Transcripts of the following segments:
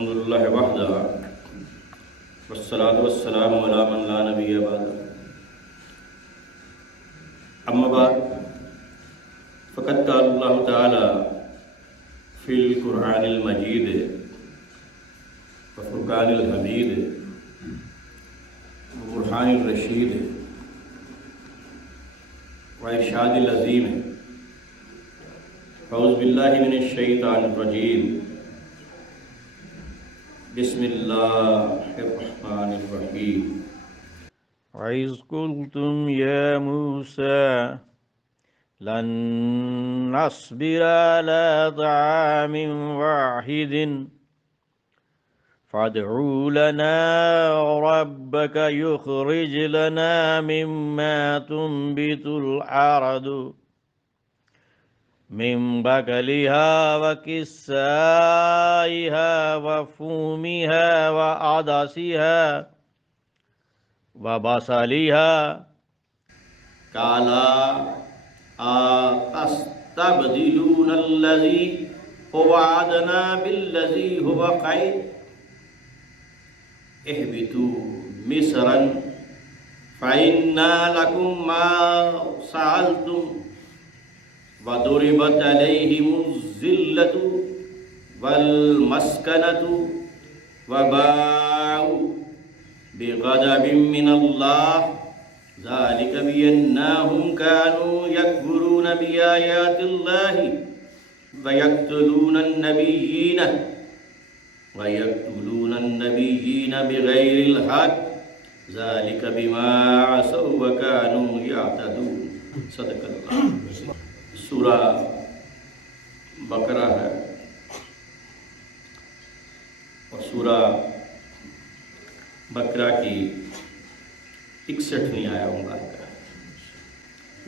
الحمدللہ وحدہ والصلاة والسلام علی من لا نبی بعد اما بعد فقد قال اللہ تعالی فی القرآن المجید وفرقان الحمید وبرہان الرشید وارشاد العظیم اعوذ باللہ من الشیطان الرجیم بسم اللہ الرحمن الرحیم وَإِذْ قُلْتُمْ يَا مُوسَى لَن نَّصْبِرَ عَلَىٰ طَعَامٍ وَاحِدٍ فَادْعُ لَنَا رَبَّكَ يُخْرِجْ لَنَا مِمَّا تُنبِتُ الْأَرْضُ من بقلها وكسائها وفومها وعدسها وبصلها قال أتستبدلون الذي هو أدنى بالذي هو خير اهبطوا مصرا فإن لكم ما سألتم وضربت عليهم الذلة والمسكنة وباءوا بغضب من الله ذلك بأنهم كانوا يكفرون بآيات الله ويقتلون النبيين بغير الحق ذلك بما عصوا وكانوا يعتدون صدق اللہ۔ سورہ بقرہ ہے اور سورہ بقرہ کی 61ویں آیہ مبارکہ ہے،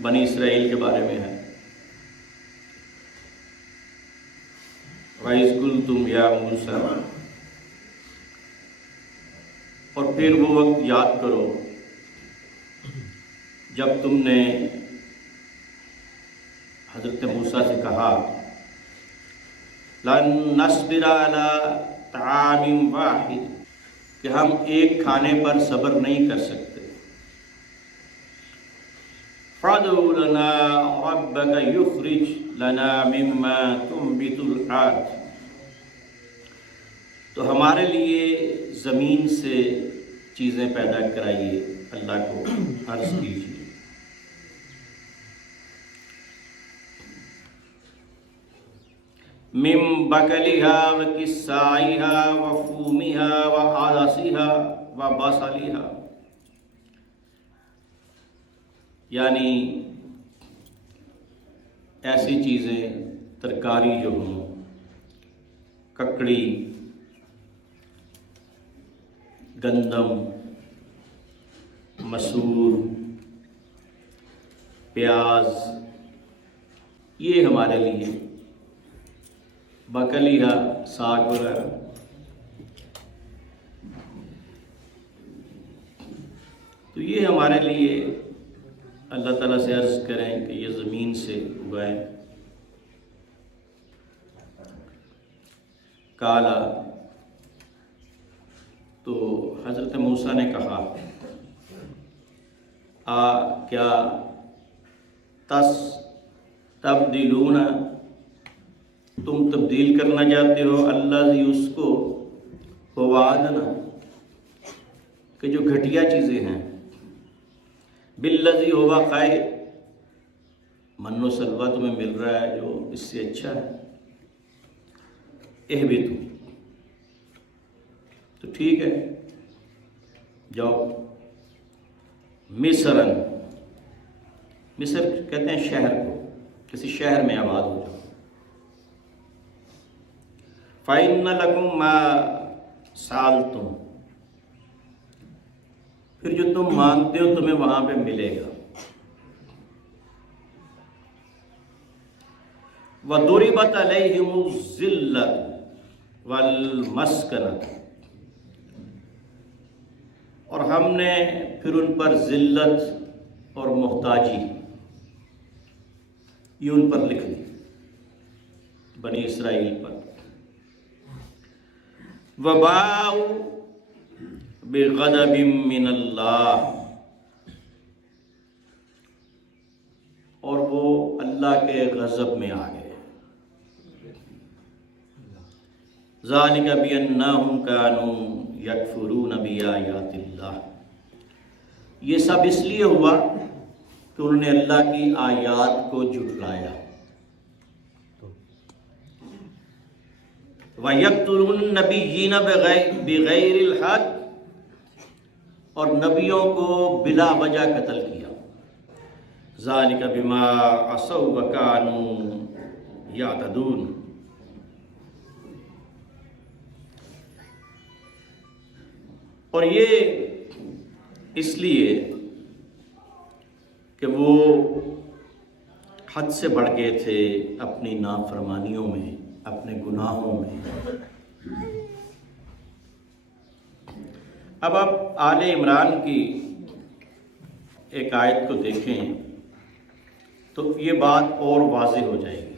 بنی اسرائیل کے بارے میں ہے۔ وَإِذْ قُلْتُمْ يَا مُوسَىٰ، اور پھر وہ وقت یاد کرو جب تم نے حضرت موسیٰ سے کہا لَن نَّصْبِرَ عَلَىٰ طَعَامٍ وَاحِدٍ، کہ ہم ایک کھانے پر صبر نہیں کر سکتے۔ فَادْعُ لَنَا رَبَّكَ يُخْرِجْ لَنَا مِمَّا تُنبِتُ الْأَرْضُ، تو ہمارے لیے زمین سے چیزیں پیدا کرائیے، اللہ کو عرض کیجیے۔ من بقلها وكسائها وفومها وعدسها وبصلها، یعنی ایسی چیزیں ترکاری جو ہوں، ککڑی، گندم، مسور، پیاز، یہ ہمارے لیے، بقلیہ ساگ وغیرہ، تو یہ ہمارے لیے اللہ تعالیٰ سے عرض کریں کہ یہ زمین سے اگائیں۔ کالا، تو حضرت موسیٰ نے کہا کیا تستبدلون، تم تبدیل کرنا چاہتے ہو اللہ اس کو فوادنا، کہ جو گھٹیا چیزیں ہیں، بالذی ہوا خیر، من و سلوہ تمہیں مل رہا ہے جو اس سے اچھا ہے، اہبطوا، تو ٹھیک ہے جاؤ، مصرن، مصر کہتے ہیں شہر کو، کسی شہر میں آباد ہو جاؤ۔ فَإِنَّ لَكُمْ مَا سَأَلْتُمْ، پھر جو تم مانگتے ہو تمہیں وہاں پہ ملے گا۔ وَضُرِبَتْ عَلَيْهِمُ الذِّلَّةُ وَالْمَسْكَنَةُ، اور ہم نے پھر ان پر ذلت اور محتاجی یہ ان پر لکھ دی، بنی اسرائیل پر۔ وباؤ بغضب من اللہ، اور وہ اللہ کے غضب میں آ گئے۔ ذالک بانہم کانوا یکفرون بآیات اللہ، یہ سب اس لیے ہوا کہ انہوں نے اللہ کی آیات کو جھٹلایا۔ وَيَقْتُلُونَ النَّبِيِّينَ بِغَيْرِ الْحَقِّ، اور نبیوں کو بلا وجہ قتل کیا۔ ذَلِكَ بِمَا عَصَوْا وَكَانُوا يَعْتَدُونَ، اور یہ اس لیے کہ وہ حد سے بڑھ گئے تھے اپنی نافرمانیوں میں، اپنے گناہوں میں۔ اب آپ آل عمران کی ایک آیت کو دیکھیں تو یہ بات اور واضح ہو جائے گی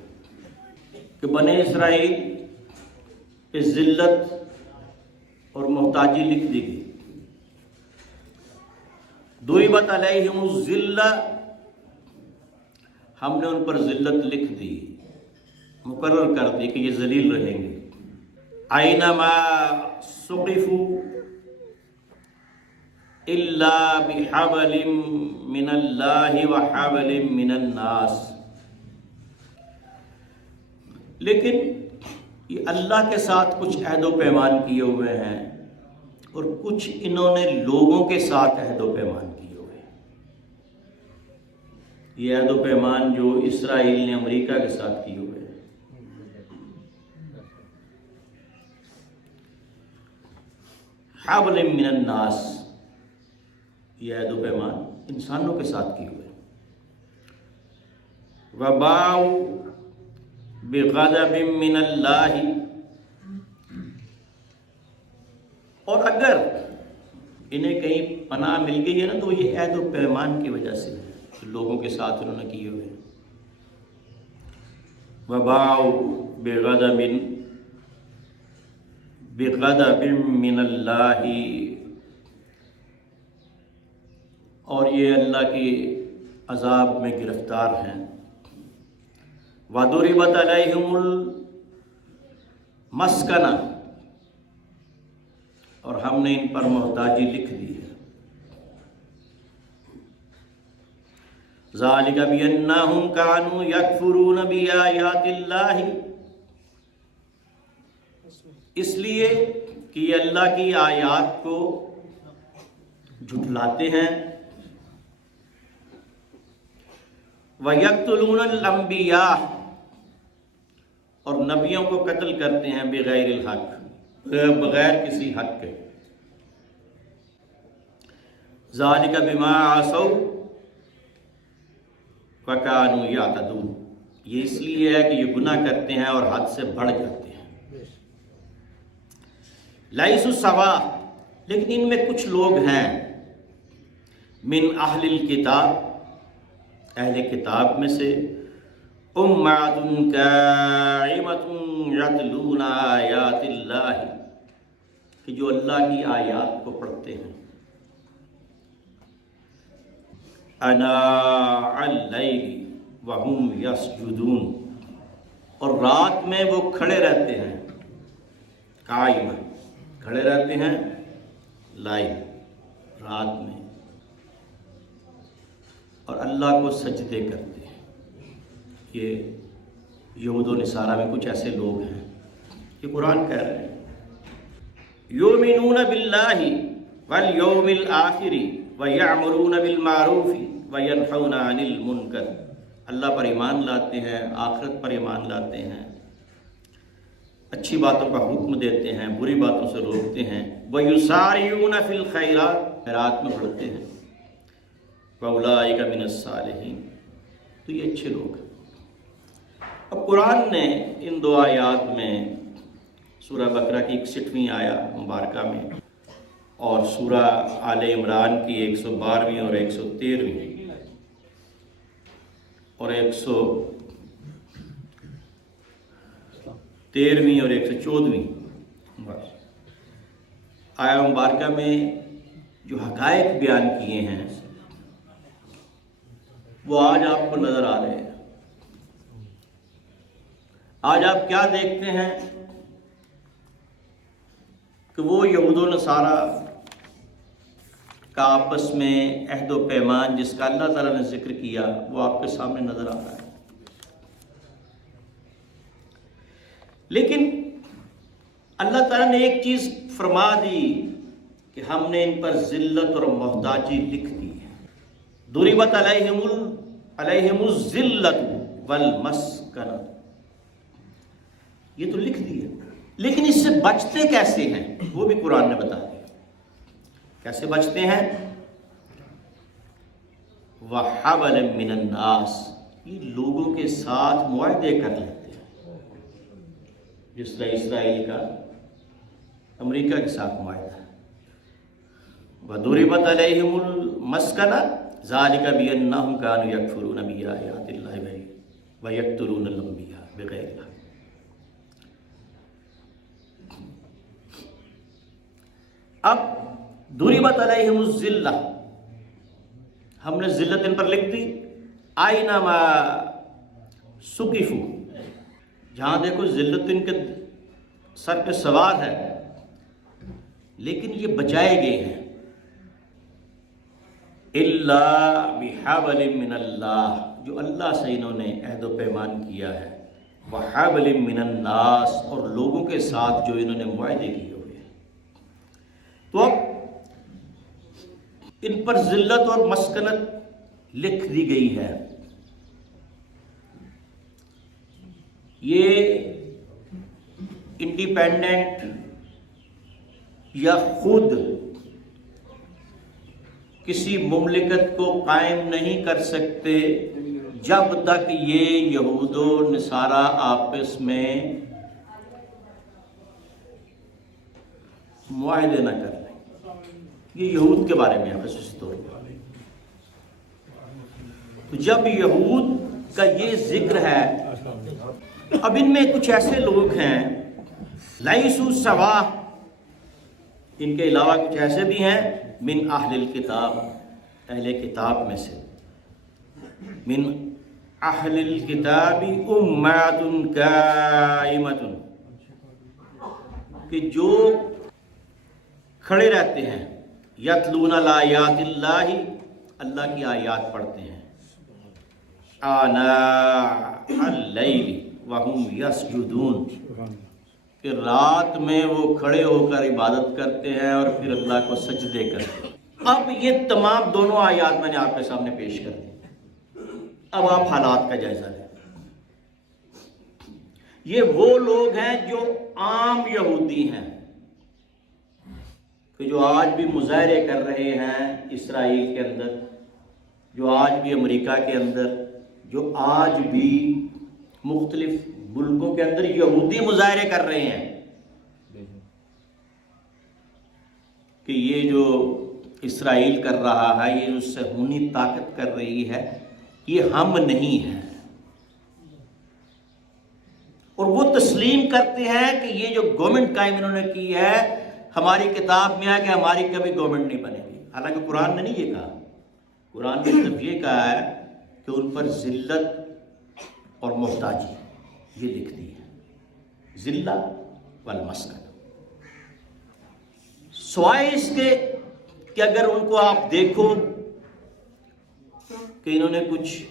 کہ بنی اسرائیل پہ ذلت اور محتاجی لکھ دی گئی۔ ضربت علیہم الذلہ، ہم نے ان پر ذلت لکھ دی، مقرر کر دی کہ یہ ذلیل رہیں گے۔ اینما ثقفوا الا بحبل من اللہ وحبل من الناس، لیکن یہ اللہ کے ساتھ کچھ عہد و پیمان کیے ہوئے ہیں اور کچھ انہوں نے لوگوں کے ساتھ عہد و پیمان کیے ہوئے ہیں۔ یہ عہد و پیمان جو اسرائیل نے امریکہ کے ساتھ کیے ہوئے ہیں۔ حبل من الناس، یہ عہد و پیمان انسانوں کے ساتھ کیے ہوئے ہیں۔ وباؤ بغضب من اللہ، اور اگر انہیں کہیں پناہ مل گئی ہے نا تو یہ عہد و پیمان کی وجہ سے ہے، لوگوں کے ساتھ انہوں نے کیے ہوئے ہیں۔ وباؤ بغضب من اللہ، اور یہ اللہ کی عذاب میں گرفتار ہیں۔ وَضُرِبَتْ عَلَيْهِمُ الْمَسْكَنَةُ، اور ہم نے ان پر محتاجی لکھ دی ہے۔ ذَلِكَ بِأَنَّهُمْ كَانُوا يَكْفُرُونَ بِآيَاتِ اللَّهِ، اس لیے کہ یہ اللہ کی آیات کو جھٹلاتے ہیں۔ وَيَقْتُلُونَ الْأَنْبِيَاءَ، اور نبیوں کو قتل کرتے ہیں بغیر الحق، بغیر کسی حق کے۔ ذَلِكَ بِمَا عَصَوْا وَكَانُوا يَعْتَدُونَ، یہ اس لیے ہے کہ یہ گناہ کرتے ہیں اور حد سے بڑھ جاتے ہیں۔ لَيْسُوا سَوَاءً، لیکن ان میں کچھ لوگ ہیں، من اہل الکتاب، اہل کتاب میں سے، امۃ قائمۃ یتلون آیات اللہ، کہ جو اللہ کی آیات کو پڑھتے ہیں۔ آناء اللیل وہم یسجدون، اور رات میں وہ کھڑے رہتے ہیں، قائم، کھڑے رہتے ہیں لائل، رات میں، اور اللہ کو سجدے کرتے ہیں۔ یہ یہود و نصارہ میں کچھ ایسے لوگ ہیں، یہ قرآن کہہ رہے ہیں، یؤمنون باللہ والیوم الآخر ویأمرون بالمعروف وینہون عن المنکر، اللہ پر ایمان لاتے ہیں، آخرت پر ایمان لاتے ہیں، اچھی باتوں کا حکم دیتے ہیں، بری باتوں سے روکتے ہیں، ویسارعون فی الخیرات، خیرات میں بڑھتے ہیں، وَأُولَٰئِکَ مِنَ الصَّالِحِینَ، تو یہ اچھے لوگ ہیں۔ اب قرآن نے ان دو آیات میں، سورہ بقرہ کی 61ویں آیت مبارکہ میں اور سورہ آل عمران کی 112ویں اور 113ویں اور 113ویں اور 114ویں آیا مبارکہ میں جو حقائق بیان کیے ہیں وہ آج آپ کو نظر آ رہے ہیں۔ آج آپ کیا دیکھتے ہیں کہ وہ یہود و نصارہ کا آپس میں عہد و پیمان جس کا اللہ تعالیٰ نے ذکر کیا وہ آپ کے سامنے نظر آ رہا ہے۔ لیکن اللہ تعالیٰ نے ایک چیز فرما دی کہ ہم نے ان پر ذلت اور محتاجی لکھ دی ہے۔ ضربت علیہم الذلۃ والمسکنہ، یہ تو لکھ دی ہے، لیکن اس سے بچتے کیسے ہیں وہ بھی قرآن نے بتا دیا۔ کیسے بچتے ہیں؟ وَحَبْلٍ مِّنَ النَّاسِ، یہ لوگوں کے ساتھ معاہدے کر لیتے ہیں، جس طرح اسرائیل کا امریکہ کے ساتھ معاہدہ ہے۔ وَضُرِبَتْ عَلَيْهِمُ الْمَسْكَنَةُ ذَلِكَ بِأَنَّهُمْ كَانُوا يَكْفُرُونَ بِآيَاتِ اللَّهِ وَيَقْتُلُونَ الْأَنبِيَاءَ بِغَيْرِ الْحَقِّ۔ اب ضربت علیہم الذلہ، ہم نے ذلت ان پر لکھ دی۔ اینما ثقفوا، جہاں دیکھو ذلت ان کے سر پہ سوار ہے، لیکن یہ بچائے گئے ہیں۔ الا بحبل من اللہ، جو اللہ سے انہوں نے عہد و پیمان کیا ہے، وحبل من الناس، اور لوگوں کے ساتھ جو انہوں نے معاہدے کیے ہوئے ہیں۔ تو اب ان پر ذلت اور مسکنت لکھ دی گئی ہے۔ یہ انڈیپینڈنٹ یا خود کسی مملکت کو قائم نہیں کر سکتے جب تک یہ یہود و نصارہ آپس میں معاہدے نہ کر لیں۔ یہ یہود کے بارے میں ہے خصوصی طور پر۔ تو جب یہود کا یہ ذکر ہے، اب ان میں کچھ ایسے لوگ ہیں لیسوا سوا، ان کے علاوہ کچھ ایسے بھی ہیں من اہل الکتاب، اہل کتاب میں سے، من اہل الکتاب امۃ قائمۃ، کہ جو کھڑے رہتے ہیں، یتلون آیات اللہ، اللہ کی آیات پڑھتے ہیں، آناء اللیل وہم یسجدون، کہ رات میں وہ کھڑے ہو کر عبادت کرتے ہیں اور پھر اللہ کو سجدے کرتے ہیں۔ اب یہ تمام دونوں آیات میں نے آپ کے سامنے پیش کر دی۔ اب آپ حالات کا جائزہ لیں۔ یہ وہ لوگ ہیں جو عام یہودی ہیں، کہ جو آج بھی مظاہرے کر رہے ہیں اسرائیل کے اندر، جو آج بھی امریکہ کے اندر، جو آج بھی مختلف ملکوں کے اندر یہودی مظاہرے کر رہے ہیں کہ یہ جو اسرائیل کر رہا ہے، یہ جو صہیونی طاقت کر رہی ہے، یہ ہم نہیں ہیں، اور وہ تسلیم کرتے ہیں کہ یہ جو گورنمنٹ قائم انہوں نے کی ہے، ہماری کتاب میں ہے کہ ہماری کبھی گورنمنٹ نہیں بنے گی۔ حالانکہ قرآن نے نہیں یہ کہا، قرآن نے صرف یہ کہا ہے کہ ان پر ذلت اور محتاجی یہ لکھ دی ہے، ذلہ والمسکن۔ سوائے اس کے کہ اگر ان کو آپ دیکھو کہ انہوں نے کچھ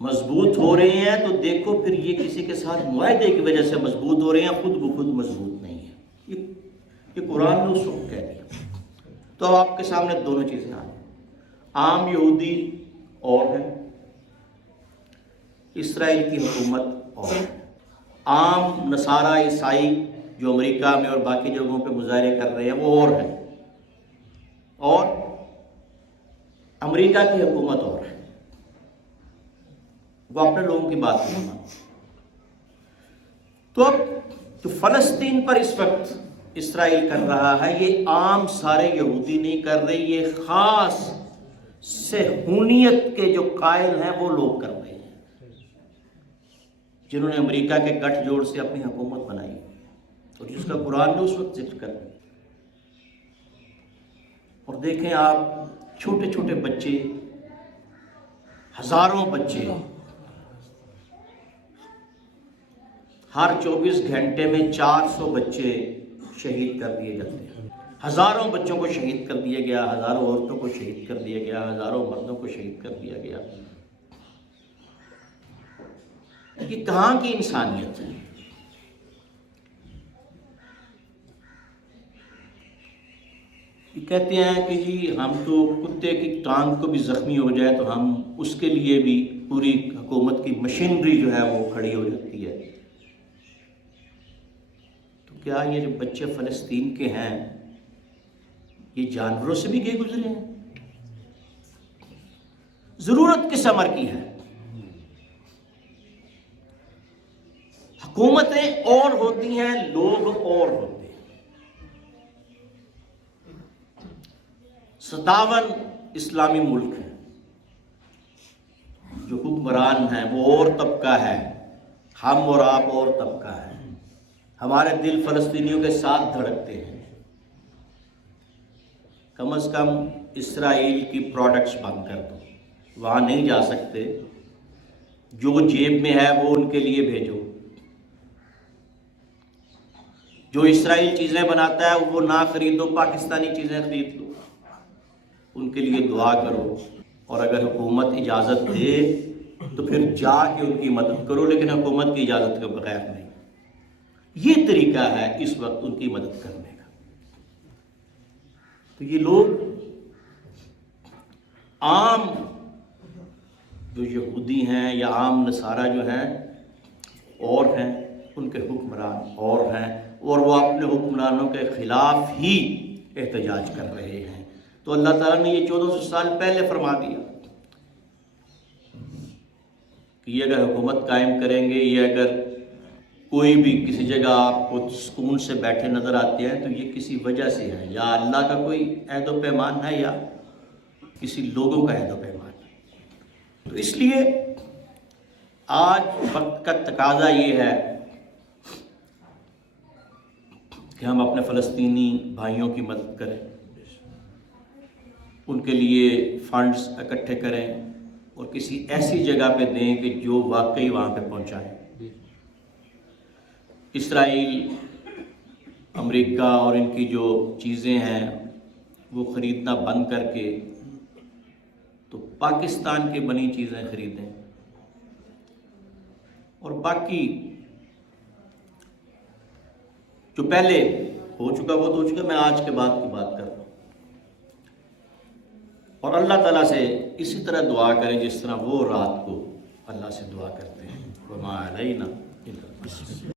مضبوط ہو رہے ہیں، تو دیکھو پھر یہ کسی کے ساتھ معاہدے کی وجہ سے مضبوط ہو رہے ہیں، خود بخود مضبوط نہیں ہے۔ یہ قرآن نے اس وقت کہہ دیا۔ تو اب آپ کے سامنے دونوں چیزیں آ ہیں، عام یہودی اور ہے، اسرائیل کی حکومت اور ہے، عام نصارہ عیسائی جو امریکہ میں اور باقی جگہوں پہ مظاہرے کر رہے ہیں وہ اور ہے، اور امریکہ کی حکومت اور ہے، وہ اپنے لوگوں کی بات نہیں مانتے۔ تو اب جو فلسطین پر اس وقت اسرائیل کر رہا ہے، یہ عام سارے یہودی نہیں کر رہے، یہ خاص صہیونیت کے جو قائل ہیں وہ لوگ کر رہے ہیں، جنہوں نے امریکہ کے گٹھ جوڑ سے اپنی حکومت بنائی، اور جس کا قرآن نے اس وقت ذکر کر دیا۔ اور دیکھیں آپ چھوٹے چھوٹے بچے، ہزاروں بچے ہر 24 گھنٹے میں 400 بچے شہید کر دیے جاتے ہیں۔ ہزاروں بچوں کو شہید کر دیا گیا، ہزاروں عورتوں کو شہید کر دیا گیا، ہزاروں مردوں کو شہید کر دیا گیا۔ یہ کہاں کی انسانیت ہے؟ یہ کہتے ہیں کہ جی ہم تو کتے کی ٹانگ کو بھی زخمی ہو جائے تو ہم اس کے لیے بھی پوری حکومت کی مشینری جو ہے وہ کھڑی ہو جاتی ہے۔ تو کیا یہ جو بچے فلسطین کے ہیں یہ جانوروں سے بھی گئے گزرے ہیں؟ ضرورت کس امر کی ہے؟ حکومتیں اور ہوتی ہیں، لوگ اور ہوتے ہیں۔ 57 اسلامی ملک ہیں، جو حکمران ہیں وہ اور طبقہ ہے، ہم اور آپ اور طبقہ ہے۔ ہمارے دل فلسطینیوں کے ساتھ دھڑکتے ہیں۔ کم از کم اسرائیل کی پروڈکٹس بند کر دو، وہاں نہیں جا سکتے، جو جیب میں ہے وہ ان کے لیے بھیجو۔ جو اسرائیل چیزیں بناتا ہے وہ نہ خریدو، پاکستانی چیزیں خرید لو، ان کے لیے دعا کرو، اور اگر حکومت اجازت دے تو پھر جا کے ان کی مدد کرو، لیکن حکومت کی اجازت کے بغیر نہیں۔ یہ طریقہ ہے اس وقت ان کی مدد کرنے کا۔ تو یہ لوگ عام جو یہودی ہیں یا عام نصارہ جو ہیں اور ہیں، ان کے حکمران اور ہیں، اور وہ اپنے حکمرانوں کے خلاف ہی احتجاج کر رہے ہیں۔ تو اللہ تعالیٰ نے یہ 1400 سال پہلے فرما دیا کہ یہ اگر حکومت قائم کریں گے، یہ اگر کوئی بھی کسی جگہ آپ کو سکون سے بیٹھے نظر آتے ہیں تو یہ کسی وجہ سے ہے، یا اللہ کا کوئی عہد و پیمان ہے یا کسی لوگوں کا عہد و پیمان ہے۔ تو اس لیے آج وقت کا تقاضا یہ ہے کہ ہم اپنے فلسطینی بھائیوں کی مدد کریں، ان کے لیے فنڈز اکٹھے کریں اور کسی ایسی جگہ پہ دیں کہ جو واقعی وہاں پہ پہنچائیں۔ اسرائیل، امریکہ اور ان کی جو چیزیں ہیں وہ خریدنا بند کر کے تو پاکستان کی بنی چیزیں خریدیں، اور باقی جو پہلے ہو چکا وہ تو ہو چکا، میں آج کے بعد کی بات کر رہا ہوں۔ اور اللہ تعالیٰ سے اسی طرح دعا کریں جس طرح وہ رات کو اللہ سے دعا کرتے ہیں۔ وما علینا الا البلاغ۔